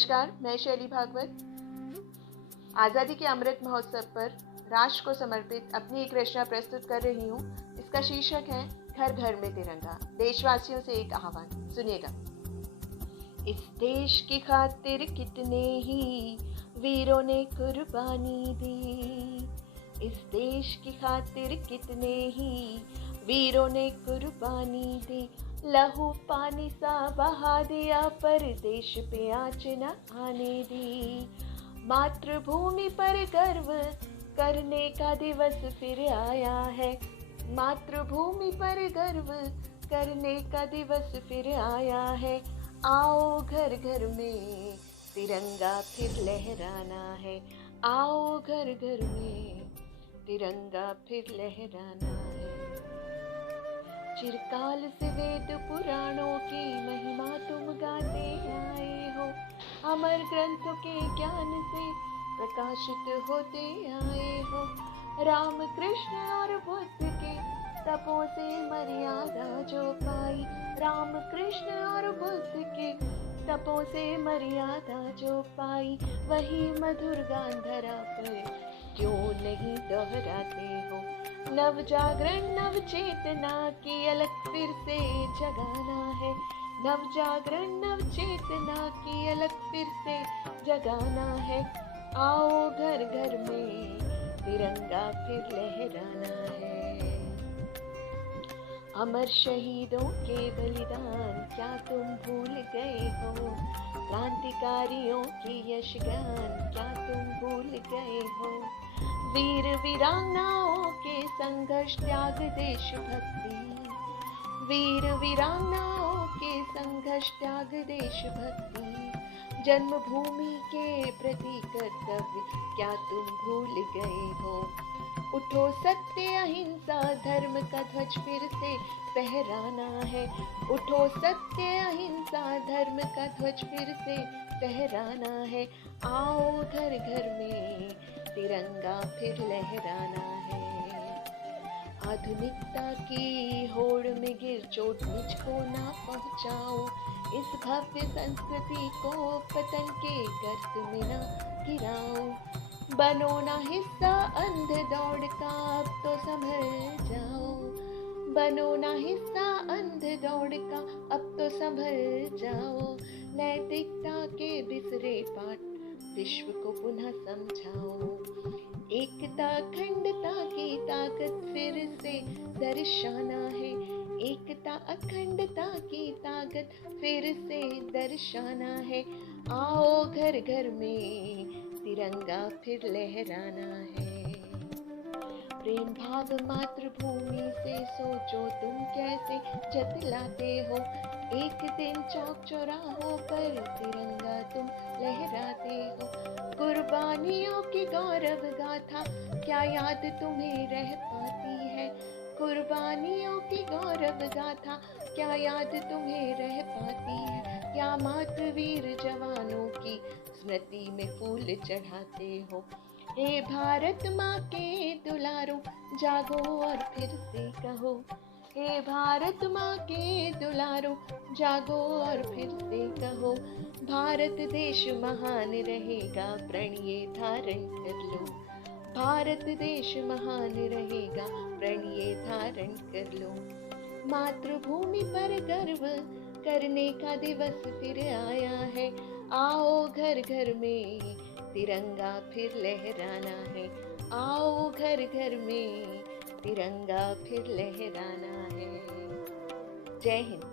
नमस्कार, मैं शैली भागवत आज़ादी के अमृत महोत्सव पर राष्ट्र को समर्पित अपनी एक रचना प्रस्तुत कर रही हूँ। इसका शीर्षक है घर घर में तिरंगा। देशवासियों से एक आह्वान, सुनिएगा। इस देश की खातिर कितने ही वीरों ने कुर्बानी दी। इस देश की खातिर कितने ही वीरों ने कुर्बानी दी। लहू पानी सा बहा दिया पर देश पे आँच न आने दी। मातृभूमि पर गर्व करने का दिवस फिर आया है। मातृभूमि पर गर्व करने का दिवस फिर आया है। आओ घर घर में तिरंगा फिर लहराना है। आओ घर घर में तिरंगा फिर लहराना है। चिरकाल से वेद पुराणों की महिमा तुम गाते आए हो। अमर ग्रंथों के ज्ञान से प्रकाशित होते आए हो। राम कृष्ण और बुद्ध के तपों से मर्यादा जो पाई। राम कृष्ण और बुद्ध के तपों से मर्यादा जो पाई। वही मधुर गान धरा पर क्यों नहीं दोहराते हो। नव जागरण नव चेतना की अलख फिर से जगाना है। नव जागरण नव चेतना की अलख फिर से जगाना है। आओ घर घर में तिरंगा फिर लहराना है। अमर शहीदों के बलिदान क्या तुम भूल गए हो। क्रांतिकारियों की यशगान क्या तुम भूल गए हो। वीर वीरांगनाओं के संघर्ष त्याग देशभक्ति। वीर वीरांगनाओं के संघर्ष त्याग देशभक्ति। जन्मभूमि के प्रति कर्तव्य क्या तुम भूल गए हो। उठो सत्य अहिंसा धर्म का ध्वज फिर से फहराना है। उठो सत्य अहिंसा धर्म का ध्वज फिर से फहराना है। आओ घर घर में तिरंगा फिर लहराना है। आधुनिकता की होड़ में गिर चोट मुझको ना पहुंचाओ। इस भव्य संस्कृति को पतन के गर्त में ना गिराओ। बनो ना हिस्सा अंध दौड़ का अब तो संभल जाओ। बनो ना हिस्सा अंध दौड़ का अब तो संभल जाओ। नैतिकता के बिसरे पाठ विश्व को पुनः समझाओ। एकता अखंडता की ताकत फिर से दर्शाना है। एकता अखंडता की ताकत फिर से दर्शाना है। आओ घर घर में तिरंगा फिर लहराना है। प्रेम भाव मातृभूमि से सोचो तुम कैसे जतलाते हो। एक दिन चौक चौराहों पर तिरंगा तुम लहराते हो। कुर्बानियों की गौरव गाथा क्या याद तुम्हें रह पाती है। कुर्बानियों की गौरव गाथा क्या याद तुम्हें रह पाती है। या मातृवीर जवानों की स्मृति में फूल चढ़ाते हो। हे भारत माँ के दुलारो जागो और फिर से कहो। हे भारत माँ के दुलारो जागो और फिर से कहो। भारत देश महान रहेगा प्रण ये धारण कर लो। भारत देश महान रहेगा प्रण ये धारण कर लो। मातृभूमि पर गर्व करने का दिवस फिर आया है। आओ घर घर में तिरंगा फिर लहराना है। आओ घर घर में तिरंगा फिर लहराना है। जय हिंद।